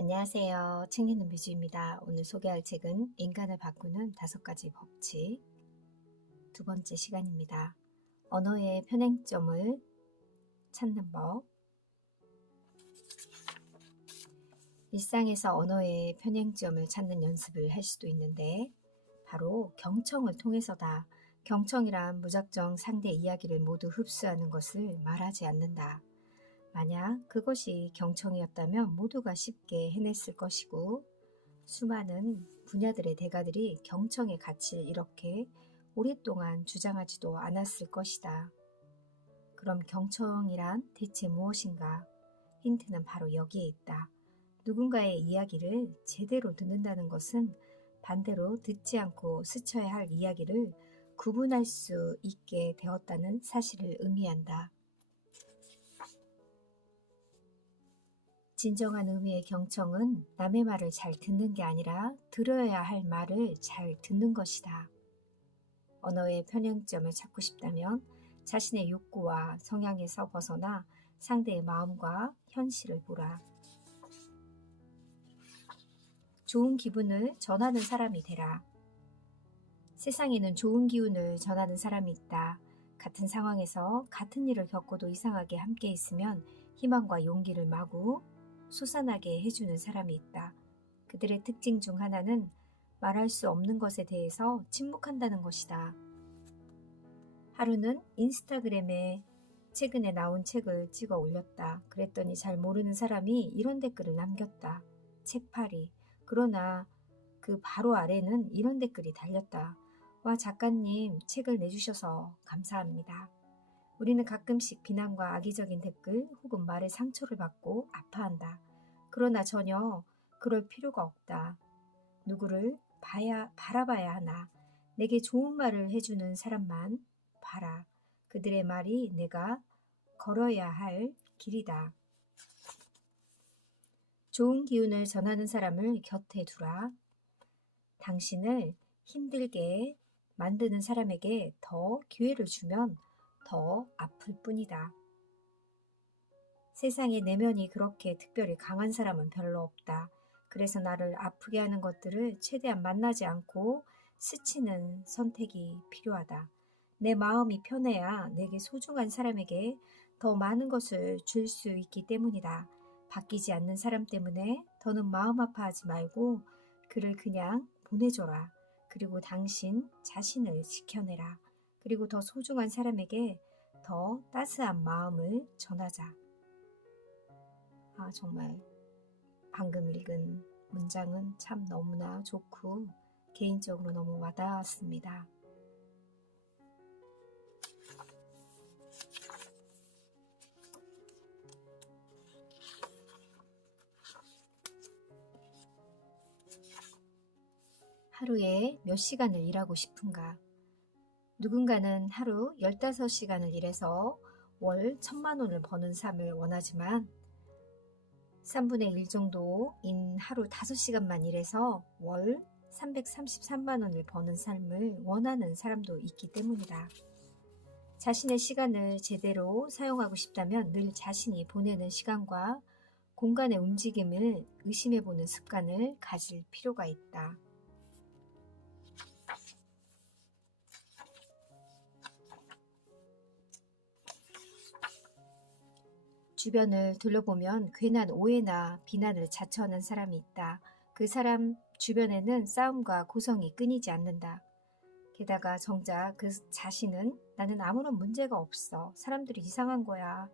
안녕하세요. 책 읽는 뮤즈입니다. 오늘 소개할 책은 인간을 바꾸는 5가지 법칙 두 번째 시간입니다. 언어의 편행점을 찾는 법. 일상에서 언어의 편행점을 찾는 연습을 할 수도 있는데 바로 경청을 통해서다. 경청이란 무작정 상대 이야기를 모두 흡수하는 것을 말하지 않는다. 만약 그것이 경청이었다면 모두가 쉽게 해냈을 것이고 수많은 분야들의 대가들이 경청의 가치를 이렇게 오랫동안 주장하지도 않았을 것이다. 그럼 경청이란 대체 무엇인가? 힌트는 바로 여기에 있다. 누군가의 이야기를 제대로 듣는다는 것은 반대로 듣지 않고 스쳐야 할 이야기를 구분할 수 있게 되었다는 사실을 의미한다. 진정한 의미의 경청은 남의 말을 잘 듣는 게 아니라 들어야 할 말을 잘 듣는 것이다. 언어의 편향점을 찾고 싶다면 자신의 욕구와 성향에서 벗어나 상대의 마음과 현실을 보라. 좋은 기분을 전하는 사람이 되라. 세상에는 좋은 기운을 전하는 사람이 있다. 같은 상황에서 같은 일을 겪어도 이상하게 함께 있으면 희망과 용기를 마구 솟아나게 해주는 사람이 있다. 그들의 특징 중 하나는 말할 수 없는 것에 대해서 침묵한다는 것이다. 하루는 인스타그램에 최근에 나온 책을 찍어 올렸다. 그랬더니 잘 모르는 사람이 이런 댓글을 남겼다. 책팔이. 그러나 그 바로 아래는 이런 댓글이 달렸다. 와, 작가님, 책을 내주셔서 감사합니다. 우리는 가끔씩 비난과 악의적인 댓글 혹은 말에 상처를 받고 아파한다. 그러나 전혀 그럴 필요가 없다. 누구를 바라봐야 하나. 내게 좋은 말을 해주는 사람만 봐라. 그들의 말이 내가 걸어야 할 길이다. 좋은 기운을 전하는 사람을 곁에 두라. 당신을 힘들게 만드는 사람에게 더 기회를 주면 더 아플 뿐이다. 세상에 내면이 그렇게 특별히 강한 사람은 별로 없다. 그래서 나를 아프게 하는 것들을 최대한 만나지 않고 스치는 선택이 필요하다. 내 마음이 편해야 내게 소중한 사람에게 더 많은 것을 줄 수 있기 때문이다. 바뀌지 않는 사람 때문에 더는 마음 아파하지 말고 그를 그냥 보내줘라. 그리고 당신 자신을 지켜내라. 그리고 더 소중한 사람에게 더 따스한 마음을 전하자. 정말 방금 읽은 문장은 참 너무나 좋고 개인적으로 너무 와닿았습니다. 하루에 몇 시간을 일하고 싶은가? 누군가는 하루 15시간을 일해서 월 1,000만 원을 버는 삶을 원하지만 3분의 1 정도인 하루 5시간만 일해서 월 333만 원을 버는 삶을 원하는 사람도 있기 때문이다. 자신의 시간을 제대로 사용하고 싶다면 늘 자신이 보내는 시간과 공간의 움직임을 의심해보는 습관을 가질 필요가 있다. 주변을 둘러보면 괜한 오해나 비난을 자처하는 사람이 있다. 그 사람 주변에는 싸움과 고성이 끊이지 않는다. 게다가 정작 그 자신은 나는 아무런 문제가 없어. 사람들이 이상한 거야.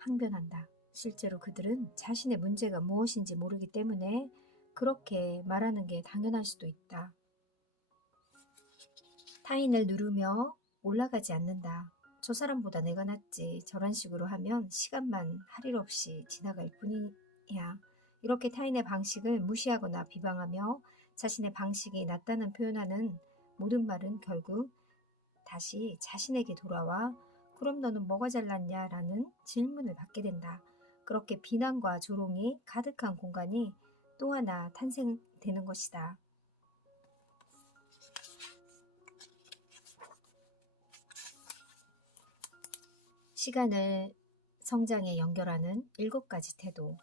항변한다. 실제로 그들은 자신의 문제가 무엇인지 모르기 때문에 그렇게 말하는 게 당연할 수도 있다. 타인을 누르며 올라가지 않는다. 저 사람보다 내가 낫지. 저런 식으로 하면 시간만 할 일 없이 지나갈 뿐이야. 이렇게 타인의 방식을 무시하거나 비방하며 자신의 방식이 낫다는 표현하는 모든 말은 결국 다시 자신에게 돌아와 그럼 너는 뭐가 잘났냐? 라는 질문을 받게 된다. 그렇게 비난과 조롱이 가득한 공간이 또 하나 탄생되는 것이다. 시간을 성장에 연결하는 7가지 태도.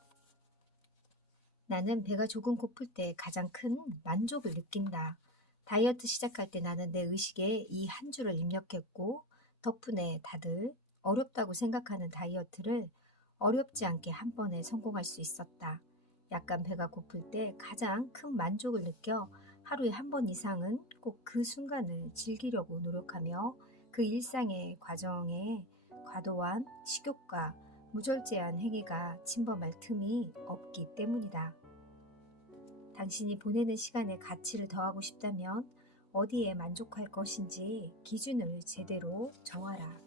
나는 배가 조금 고플 때 가장 큰 만족을 느낀다. 다이어트 시작할 때 나는 내 의식에 이 한 줄을 입력했고, 덕분에 다들 어렵다고 생각하는 다이어트를 어렵지 않게 한 번에 성공할 수 있었다. 약간 배가 고플 때 가장 큰 만족을 느껴 하루에 한 번 이상은 꼭 그 순간을 즐기려고 노력하며 그 일상의 과정에 과도한 식욕과 무절제한 행위가 침범할 틈이 없기 때문이다. 당신이 보내는 시간에 가치를 더하고 싶다면 어디에 만족할 것인지 기준을 제대로 정하라.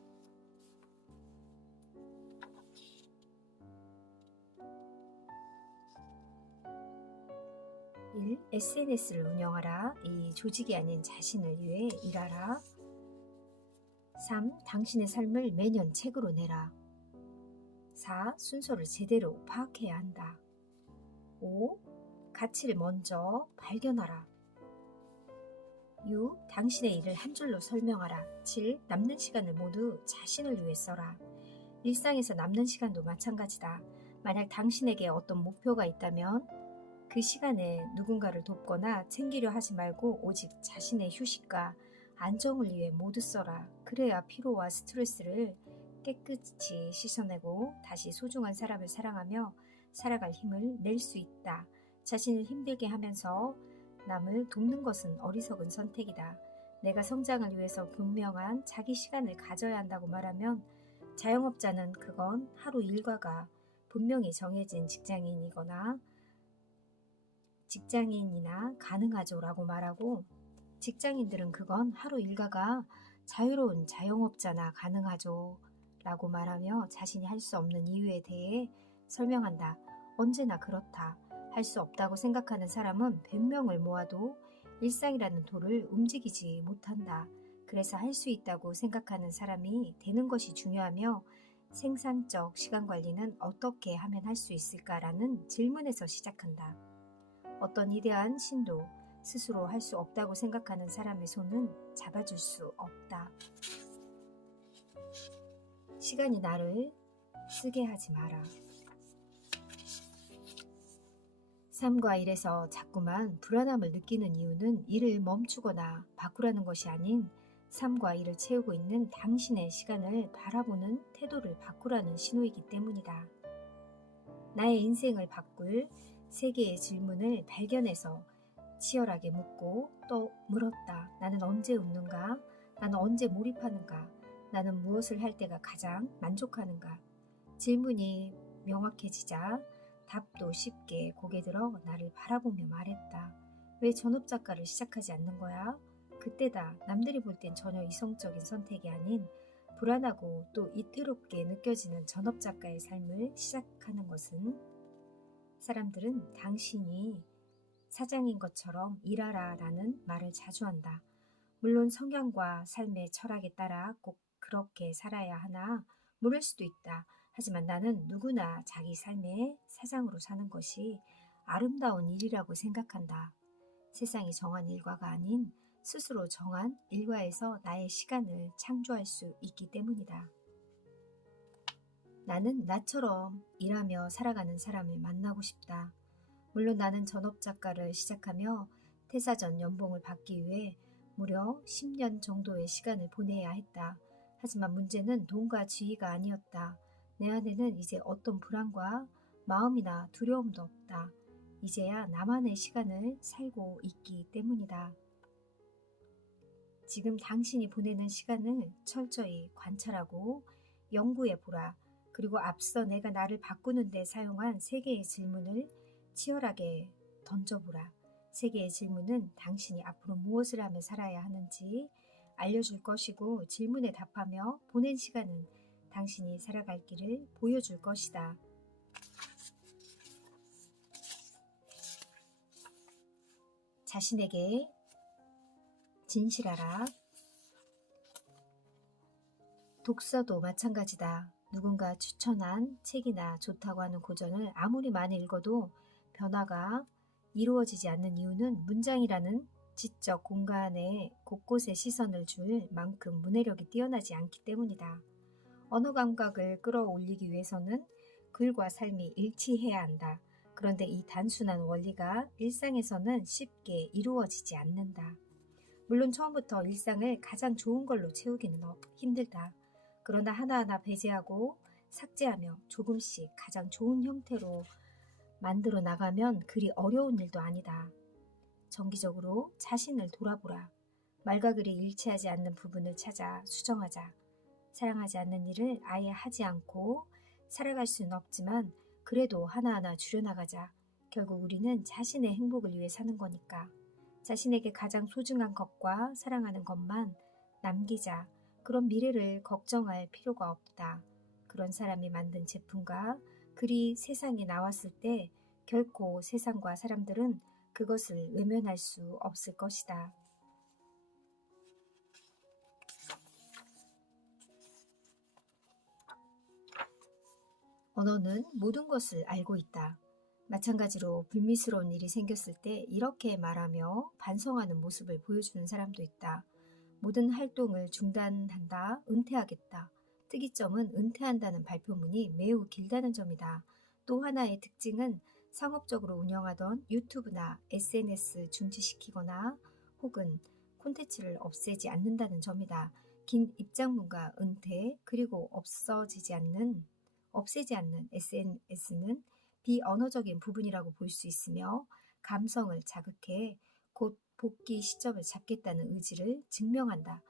1. SNS를 운영하라. 2. 조직이 아닌 자신을 위해 일하라. 3. 당신의 삶을 매년 책으로 내라. 4. 순서를 제대로 파악해야 한다. 5. 가치를 먼저 발견하라. 6. 당신의 일을 한 줄로 설명하라. 7. 남는 시간을 모두 자신을 위해 써라. 일상에서 남는 시간도 마찬가지다. 만약 당신에게 어떤 목표가 있다면 그 시간에 누군가를 돕거나 챙기려 하지 말고 오직 자신의 휴식과 안정을 위해 모두 써라. 그래야 피로와 스트레스를 깨끗이 씻어내고 다시 소중한 사람을 사랑하며 살아갈 힘을 낼 수 있다. 자신을 힘들게 하면서 남을 돕는 것은 어리석은 선택이다. 내가 성장을 위해서 분명한 자기 시간을 가져야 한다고 말하면 자영업자는 그건 하루 일과가 분명히 정해진 직장인이나 가능하죠 라고 말하고, 직장인들은 그건 하루 일과가 자유로운 자영업자나 가능하죠 라고 말하며 자신이 할 수 없는 이유에 대해 설명한다. 언제나 그렇다. 할 수 없다고 생각하는 사람은 100명을 모아도 일상이라는 돌을 움직이지 못한다. 그래서 할 수 있다고 생각하는 사람이 되는 것이 중요하며, 생산적 시간 관리는 어떻게 하면 할 수 있을까라는 질문에서 시작한다. 어떤 위대한 신도 스스로 할 수 없다고 생각하는 사람의 손은 잡아줄 수 없다. 시간이 나를 쓰게 하지 마라. 삶과 일에서 자꾸만 불안함을 느끼는 이유는 일을 멈추거나 바꾸라는 것이 아닌 삶과 일을 채우고 있는 당신의 시간을 바라보는 태도를 바꾸라는 신호이기 때문이다. 나의 인생을 바꿀 3개의 질문을 발견해서 치열하게 묻고 또 물었다. 나는 언제 웃는가? 나는 언제 몰입하는가? 나는 무엇을 할 때가 가장 만족하는가? 질문이 명확해지자 답도 쉽게 고개 들어 나를 바라보며 말했다. 왜 전업작가를 시작하지 않는 거야? 그때다. 남들이 볼 땐 전혀 이성적인 선택이 아닌 불안하고 또 이태롭게 느껴지는 전업작가의 삶을 시작하는 것은, 사람들은 당신이 사장인 것처럼 일하라 라는 말을 자주 한다. 물론 성향과 삶의 철학에 따라 꼭 그렇게 살아야 하나 모를 수도 있다. 하지만 나는 누구나 자기 삶의 사장으로 사는 것이 아름다운 일이라고 생각한다. 세상이 정한 일과가 아닌 스스로 정한 일과에서 나의 시간을 창조할 수 있기 때문이다. 나는 나처럼 일하며 살아가는 사람을 만나고 싶다. 물론 나는 전업작가를 시작하며 퇴사 전 연봉을 받기 위해 무려 10년 정도의 시간을 보내야 했다. 하지만 문제는 돈과 지위가 아니었다. 내 안에는 이제 어떤 불안과 마음이나 두려움도 없다. 이제야 나만의 시간을 살고 있기 때문이다. 지금 당신이 보내는 시간을 철저히 관찰하고 연구해 보라. 그리고 앞서 내가 나를 바꾸는 데 사용한 3개의 질문을 치열하게 던져보라. 3개의 질문은 당신이 앞으로 무엇을 하며 살아야 하는지 알려줄 것이고, 질문에 답하며 보낸 시간은 당신이 살아갈 길을 보여줄 것이다. 자신에게 진실하라. 독서도 마찬가지다. 누군가 추천한 책이나 좋다고 하는 고전을 아무리 많이 읽어도 변화가 이루어지지 않는 이유는 문장이라는 지적 공간에 곳곳에 시선을 줄 만큼 문해력이 뛰어나지 않기 때문이다. 언어 감각을 끌어올리기 위해서는 글과 삶이 일치해야 한다. 그런데 이 단순한 원리가 일상에서는 쉽게 이루어지지 않는다. 물론 처음부터 일상을 가장 좋은 걸로 채우기는 힘들다. 그러나 하나하나 배제하고 삭제하며 조금씩 가장 좋은 형태로 만들어 나가면 그리 어려운 일도 아니다. 정기적으로 자신을 돌아보라. 말과 글이 일치하지 않는 부분을 찾아 수정하자. 사랑하지 않는 일을 아예 하지 않고 살아갈 수는 없지만 그래도 하나하나 줄여나가자. 결국 우리는 자신의 행복을 위해 사는 거니까. 자신에게 가장 소중한 것과 사랑하는 것만 남기자. 그런 미래를 걱정할 필요가 없다. 그런 사람이 만든 제품과 글이 세상에 나왔을 때 결코 세상과 사람들은 그것을 외면할 수 없을 것이다. 언어는 모든 것을 알고 있다. 마찬가지로 불미스러운 일이 생겼을 때 이렇게 말하며 반성하는 모습을 보여주는 사람도 있다. 모든 활동을 중단한다, 은퇴하겠다. 특이점은 은퇴한다는 발표문이 매우 길다는 점이다. 또 하나의 특징은 상업적으로 운영하던 유튜브나 SNS 중지시키거나 혹은 콘텐츠를 없애지 않는다는 점이다. 긴 입장문과 은퇴, 그리고 없애지 않는 SNS는 비언어적인 부분이라고 볼 수 있으며 감성을 자극해 곧 복귀 시점을 잡겠다는 의지를 증명한다.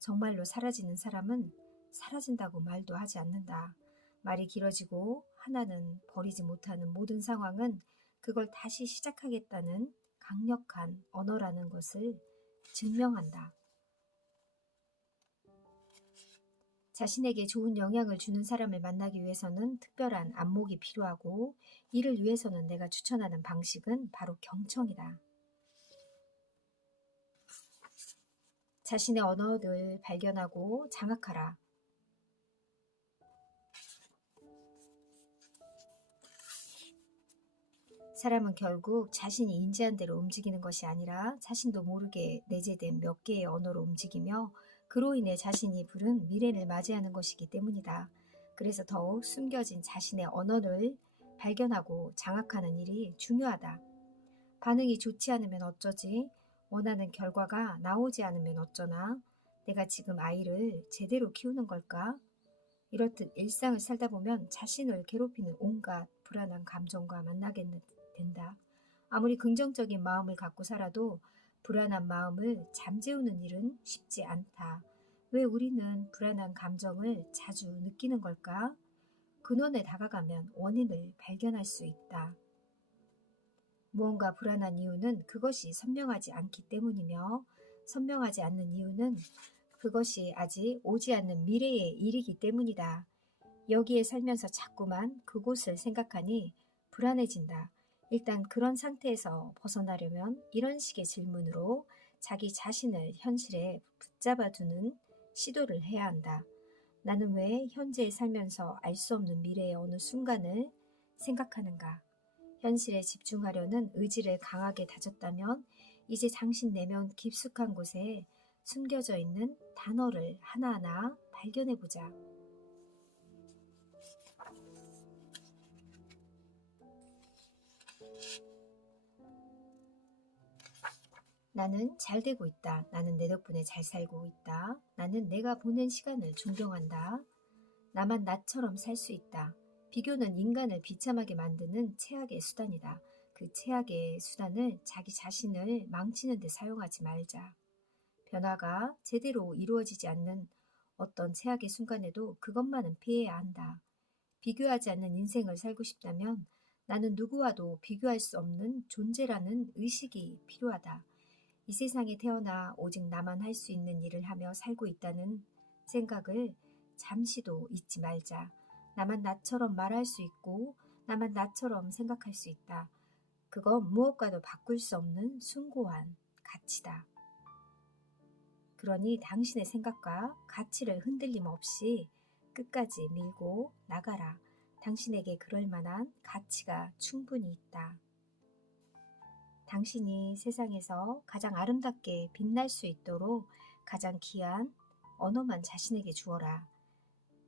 정말로 사라지는 사람은 사라진다고 말도 하지 않는다. 말이 길어지고 하나는 버리지 못하는 모든 상황은 그걸 다시 시작하겠다는 강력한 언어라는 것을 증명한다. 자신에게 좋은 영향을 주는 사람을 만나기 위해서는 특별한 안목이 필요하고 이를 위해서는 내가 추천하는 방식은 바로 경청이다. 자신의 언어를 발견하고 장악하라. 사람은 결국 자신이 인지한 대로 움직이는 것이 아니라 자신도 모르게 내재된 몇 개의 언어로 움직이며 그로 인해 자신이 부른 미래를 맞이하는 것이기 때문이다. 그래서 더욱 숨겨진 자신의 언어를 발견하고 장악하는 일이 중요하다. 반응이 좋지 않으면 어쩌지? 원하는 결과가 나오지 않으면 어쩌나? 내가 지금 아이를 제대로 키우는 걸까? 이렇듯 일상을 살다 보면 자신을 괴롭히는 온갖 불안한 감정과 만나게 된다. 아무리 긍정적인 마음을 갖고 살아도 불안한 마음을 잠재우는 일은 쉽지 않다. 왜 우리는 불안한 감정을 자주 느끼는 걸까? 근원에 다가가면 원인을 발견할 수 있다. 무언가 불안한 이유는 그것이 선명하지 않기 때문이며 선명하지 않는 이유는 그것이 아직 오지 않는 미래의 일이기 때문이다. 여기에 살면서 자꾸만 그곳을 생각하니 불안해진다. 일단 그런 상태에서 벗어나려면 이런 식의 질문으로 자기 자신을 현실에 붙잡아 두는 시도를 해야 한다. 나는 왜 현재에 살면서 알 수 없는 미래의 어느 순간을 생각하는가? 현실에 집중하려는 의지를 강하게 다졌다면 이제 당신 내면 깊숙한 곳에 숨겨져 있는 단어를 하나하나 발견해보자. 나는 잘 되고 있다. 나는 내 덕분에 잘 살고 있다. 나는 내가 보낸 시간을 존경한다. 나만 나처럼 살 수 있다. 비교는 인간을 비참하게 만드는 최악의 수단이다. 그 최악의 수단을 자기 자신을 망치는 데 사용하지 말자. 변화가 제대로 이루어지지 않는 어떤 최악의 순간에도 그것만은 피해야 한다. 비교하지 않는 인생을 살고 싶다면 나는 누구와도 비교할 수 없는 존재라는 의식이 필요하다. 이 세상에 태어나 오직 나만 할 수 있는 일을 하며 살고 있다는 생각을 잠시도 잊지 말자. 나만 나처럼 말할 수 있고 나만 나처럼 생각할 수 있다. 그건 무엇과도 바꿀 수 없는 숭고한 가치다. 그러니 당신의 생각과 가치를 흔들림 없이 끝까지 밀고 나가라. 당신에게 그럴 만한 가치가 충분히 있다. 당신이 세상에서 가장 아름답게 빛날 수 있도록 가장 귀한 언어만 자신에게 주어라.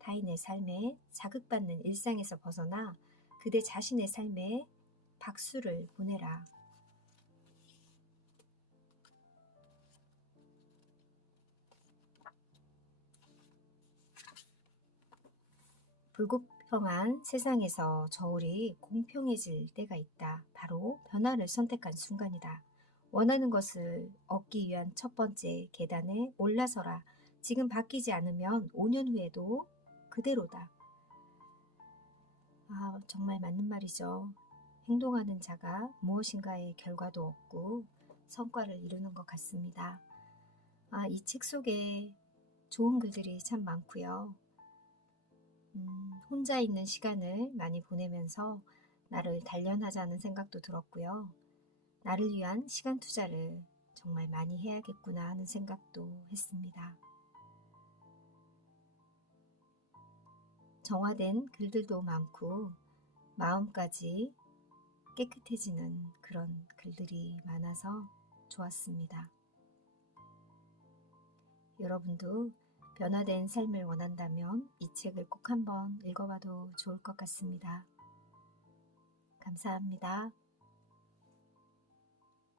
타인의 삶에 자극받는 일상에서 벗어나 그대 자신의 삶에 박수를 보내라. 불공평한 세상에서 저울이 공평해질 때가 있다. 바로 변화를 선택한 순간이다. 원하는 것을 얻기 위한 첫 번째 계단에 올라서라. 지금 바뀌지 않으면 5년 후에도 그대로다. 정말 맞는 말이죠. 행동하는 자가 무엇인가의 결과도 없고 성과를 이루는 것 같습니다. 이 책 속에 좋은 글들이 참 많고요. 혼자 있는 시간을 많이 보내면서 나를 단련하자는 생각도 들었고요. 나를 위한 시간 투자를 정말 많이 해야겠구나 하는 생각도 했습니다. 정화된 글들도 많고 마음까지 깨끗해지는 그런 글들이 많아서 좋았습니다. 여러분도 변화된 삶을 원한다면 이 책을 꼭 한번 읽어봐도 좋을 것 같습니다. 감사합니다.